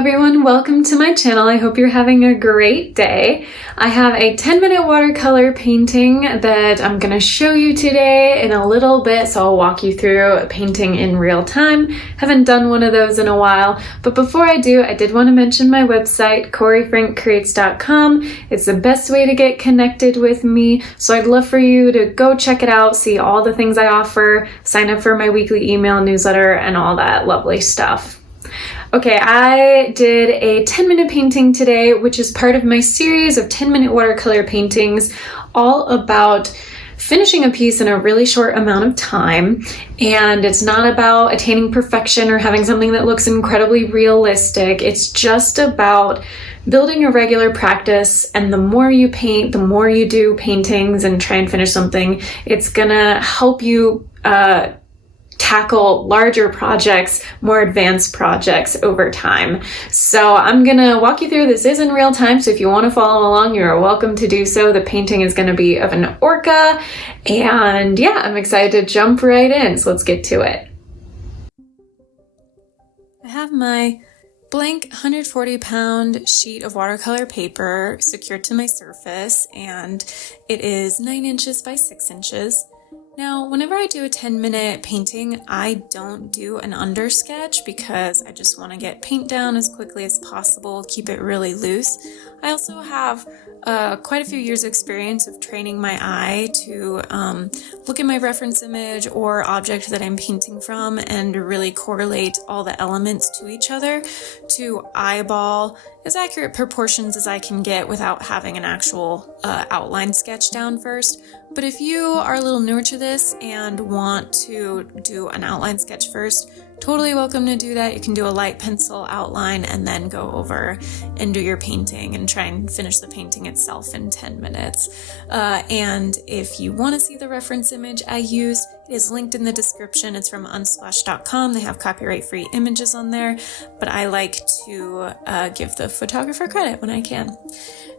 everyone, welcome to my channel. I hope you're having a great day. I have a 10-minute watercolor painting that I'm going to show you today in a little bit, so I'll walk you through painting in real time. Haven't done one of those in a while, but before I do, I did want to mention my website, CoreyFrankCreates.com. It's the best way to get connected with me, so I'd love for you to go check it out, see all the things I offer, sign up for my weekly email newsletter, and all that lovely stuff. Okay, I did a 10-minute painting today, which is part of my series of 10-minute watercolor paintings, all about finishing a piece in a really short amount of time. And it's not about attaining perfection or having something that looks incredibly realistic. It's just about building a regular practice, and the more you paint, the more you do paintings and try and finish something, it's gonna help you tackle larger projects, more advanced projects over time. So I'm gonna walk you through. This is in real time, so if you want to follow along, you're welcome to do so. The painting is gonna be of an orca, and yeah, I'm excited to jump right in, so let's get to it. I have my blank 140-pound sheet of watercolor paper secured to my surface, and it is 9 inches by 6 inches. Now, whenever I do a 10-minute painting, I don't do an undersketch because I just want to get paint down as quickly as possible, keep it really loose. I also have quite a few years of experience of training my eye to look at my reference image or object that I'm painting from and really correlate all the elements to each other to eyeball as accurate proportions as I can get without having an actual outline sketch down first. But if you are a little newer to this and want to do an outline sketch first, totally welcome to do that. You can do a light pencil outline and then go over and do your painting and try and finish the painting itself in 10 minutes. And if you want to see the reference image I used, it is linked in the description. It's from unsplash.com. They have copyright-free images on there, but I like to give the photographer credit when I can.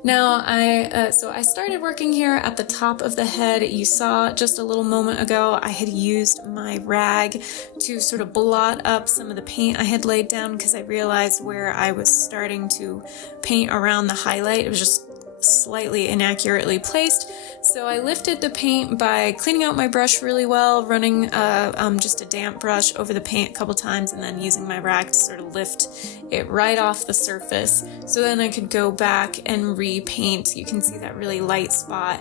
Now, I started working here at the top of the head. You saw just a little moment ago, I had used my rag to sort of blot up some of the paint I had laid down because I realized where I was starting to paint around the highlight, it was just slightly inaccurately placed. So I lifted the paint by cleaning out my brush really well, running just a damp brush over the paint a couple times, and then using my rag to sort of lift it right off the surface. So then I could go back and repaint. You can see that really light spot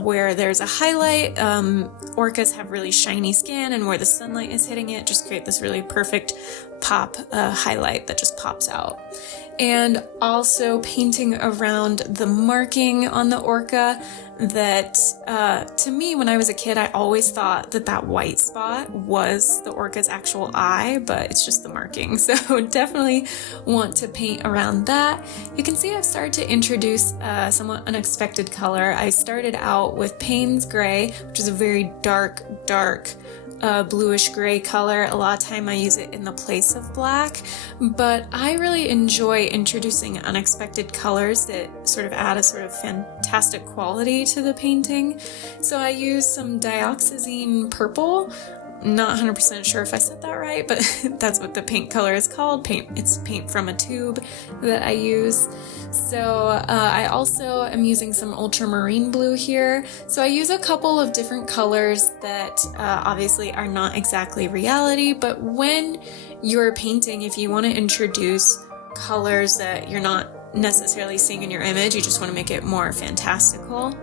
where there's a highlight. Orcas have really shiny skin, and where the sunlight is hitting it, just create this really perfect pop highlight that just pops out. And also painting around the marking on the orca that to me, when I was a kid, I always thought that white spot was the orca's actual eye, but it's just the marking. So definitely want to paint around that. You can see I've started to introduce a somewhat unexpected color. I started out with Payne's Gray, which is a very dark bluish gray color. A lot of time I use it in the place of black, but I really enjoy introducing unexpected colors that sort of add a sort of fantastic quality to the painting. So I use some dioxazine purple. Not 100% sure if I said that right, but that's what the paint color is called. It's paint from a tube that I use. So I also am using some ultramarine blue here. So I use a couple of different colors that obviously are not exactly reality, but when you're painting, if you want to introduce colors that you're not necessarily seeing in your image, you just want to make it more fantastical.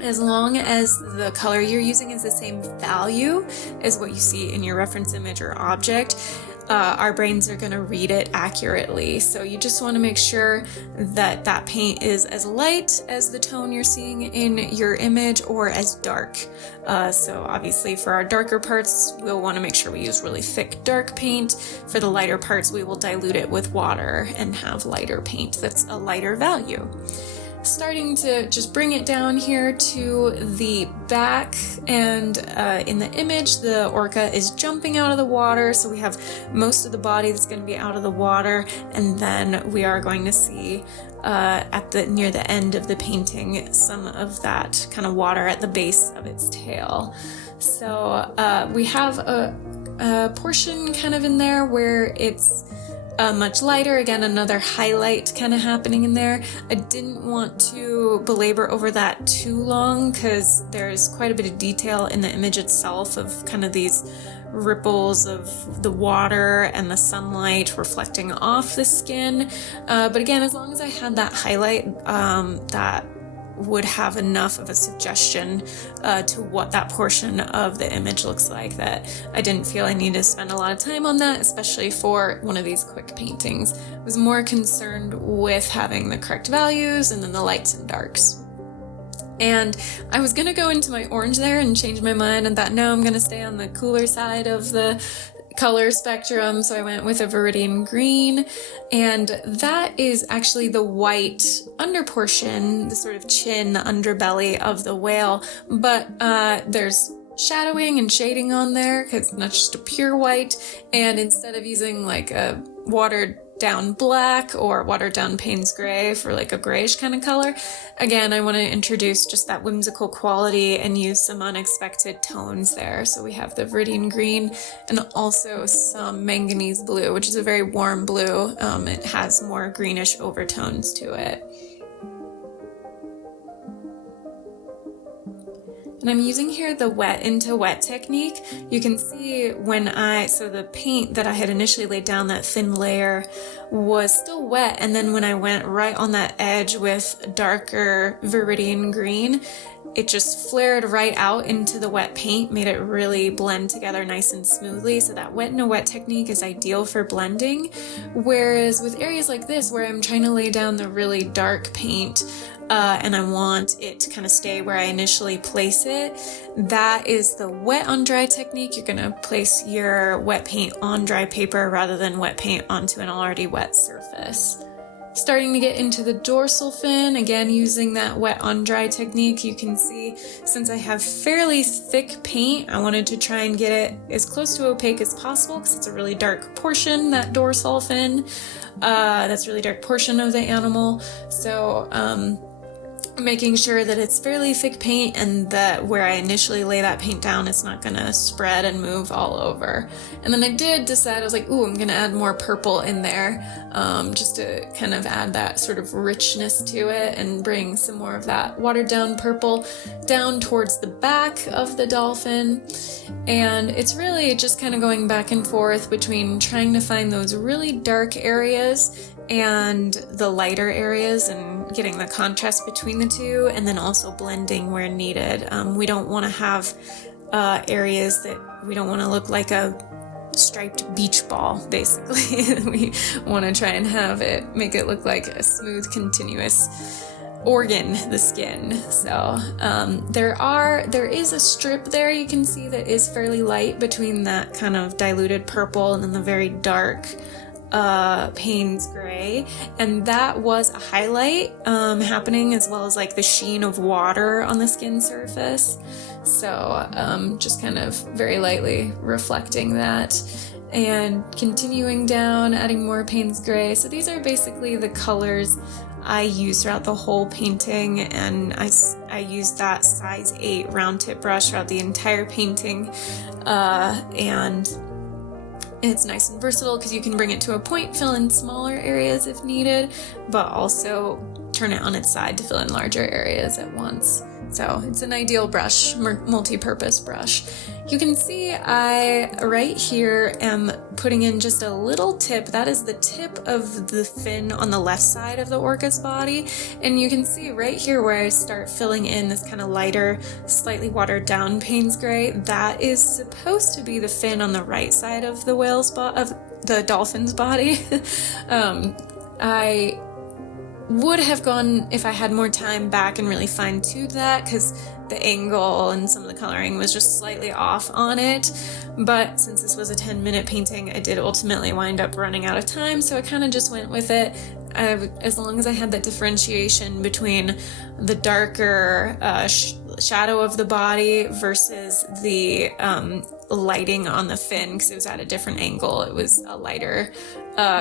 As long as the color you're using is the same value as what you see in your reference image or object, our brains are going to read it accurately. So you just want to make sure that that paint is as light as the tone you're seeing in your image or as dark. So obviously for our darker parts, we'll want to make sure we use really thick dark paint. For the lighter parts, we will dilute it with water and have lighter paint that's a lighter value. Starting to just bring it down here to the back, and in the image the orca is jumping out of the water, so we have most of the body that's going to be out of the water, and then we are going to see near the end of the painting some of that kind of water at the base of its tail. So we have a portion kind of in there where it's much lighter. Again, another highlight kind of happening in there. I didn't want to belabor over that too long because there's quite a bit of detail in the image itself of kind of these ripples of the water and the sunlight reflecting off the skin. But again, as long as I had that highlight, that would have enough of a suggestion to what that portion of the image looks like, that I didn't feel I needed to spend a lot of time on that, especially for one of these quick paintings. I was more concerned with having the correct values and then the lights and darks. And I was going to go into my orange there and change my mind and thought, no, I'm going to stay on the cooler side of the color spectrum, so I went with a Viridian Green, and that is actually the white under portion, the sort of chin, the underbelly of the whale, but there's shadowing and shading on there because it's not just a pure white, and instead of using like a watered down black or watered down Payne's gray for like a grayish kind of color, again, I want to introduce just that whimsical quality and use some unexpected tones there. So we have the Viridian Green and also some manganese blue, which is a very warm blue. It has more greenish overtones to it. And I'm using here the wet into wet technique. You can see so the paint that I had initially laid down, that thin layer, was still wet. And then when I went right on that edge with darker Viridian Green, it just flared right out into the wet paint, made it really blend together nice and smoothly. So that wet into wet technique is ideal for blending. Whereas with areas like this, where I'm trying to lay down the really dark paint, and I want it to kind of stay where I initially place it, that is the wet on dry technique. You're going to place your wet paint on dry paper rather than wet paint onto an already wet surface. Starting to get into the dorsal fin, again using that wet on dry technique. You can see, since I have fairly thick paint, I wanted to try and get it as close to opaque as possible because it's a really dark portion, that dorsal fin. That's a really dark portion of the animal. So making sure that it's fairly thick paint and that where I initially lay that paint down, it's not going to spread and move all over. And then I did decide, I was like, ooh, I'm going to add more purple in there, just to kind of add that sort of richness to it and bring some more of that watered down purple down towards the back of the dolphin. And it's really just kind of going back and forth between trying to find those really dark areas and the lighter areas and getting the contrast between the two, and then also blending where needed. We don't want to have areas that we don't want to look like a striped beach ball, basically. We want to try and make it look like a smooth, continuous organ, the skin. So there is a strip there you can see that is fairly light between that kind of diluted purple and then the very dark Payne's gray, and that was a highlight happening, as well as like the sheen of water on the skin surface. So just kind of very lightly reflecting that and continuing down, adding more Payne's gray. So these are basically the colors I use throughout the whole painting, and I used that size 8 round tip brush throughout the entire painting, and it's nice and versatile because you can bring it to a point, fill in smaller areas if needed, but also turn it on its side to fill in larger areas at once. So it's an ideal brush, multi-purpose brush. You can see I, right here, am putting in just a little tip. That is the tip of the fin on the left side of the orca's body. And you can see right here where I start filling in this kind of lighter, slightly watered down Payne's gray. That is supposed to be the fin on the right side of the of the dolphin's body. I would have gone, if I had more time, back and really fine-tuned that, because the angle and some of the coloring was just slightly off on it. But since this was a 10-minute painting, I did ultimately wind up running out of time, so I kind of just went with it. As long as I had that differentiation between the darker shadow of the body versus the lighting on the fin, because it was at a different angle, it was a lighter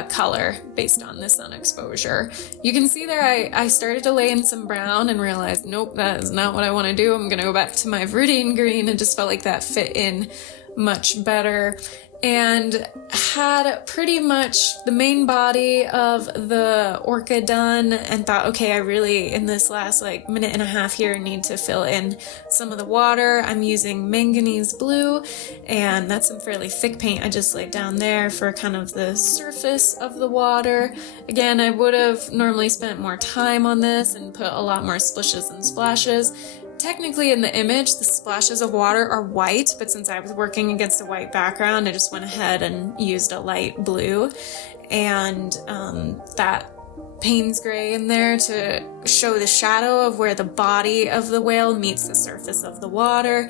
color based on the sun exposure. You can see there I started to lay in some brown and realized, nope, that is not what I want to do. I'm going to go back to my Viridian Green, and just felt like that fit in much better. and had pretty much the main body of the Orca done and thought, okay, I really, in this last like minute and a half here, need to fill in some of the water. I'm using manganese blue, and that's some fairly thick paint I just laid down there for kind of the surface of the water. Again, I would have normally spent more time on this and put a lot more splishes and splashes. Technically in the image, the splashes of water are white, but since I was working against a white background, I just went ahead and used a light blue, and that Payne's gray in there to show the shadow of where the body of the whale meets the surface of the water.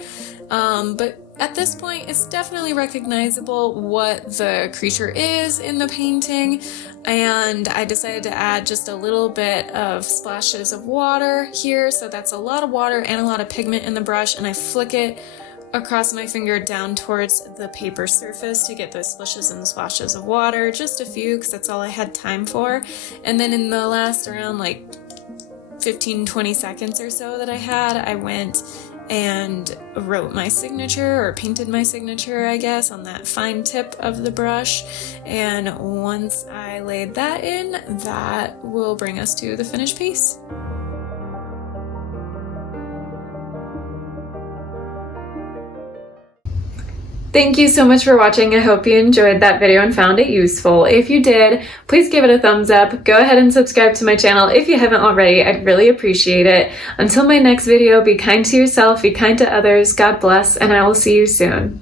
But at this point, it's definitely recognizable what the creature is in the painting, and I decided to add just a little bit of splashes of water here, so that's a lot of water and a lot of pigment in the brush, and I flick it across my finger down towards the paper surface to get those splishes and splashes of water, just a few because that's all I had time for. And then in the last around like 15-20 seconds or so that I had, I went and wrote my signature, or painted my signature, I guess, on that fine tip of the brush. And once I laid that in, that will bring us to the finished piece. Thank you so much for watching. I hope you enjoyed that video and found it useful. If you did, please give it a thumbs up. Go ahead and subscribe to my channel if you haven't already. I'd really appreciate it. Until my next video, be kind to yourself, be kind to others, God bless, and I will see you soon.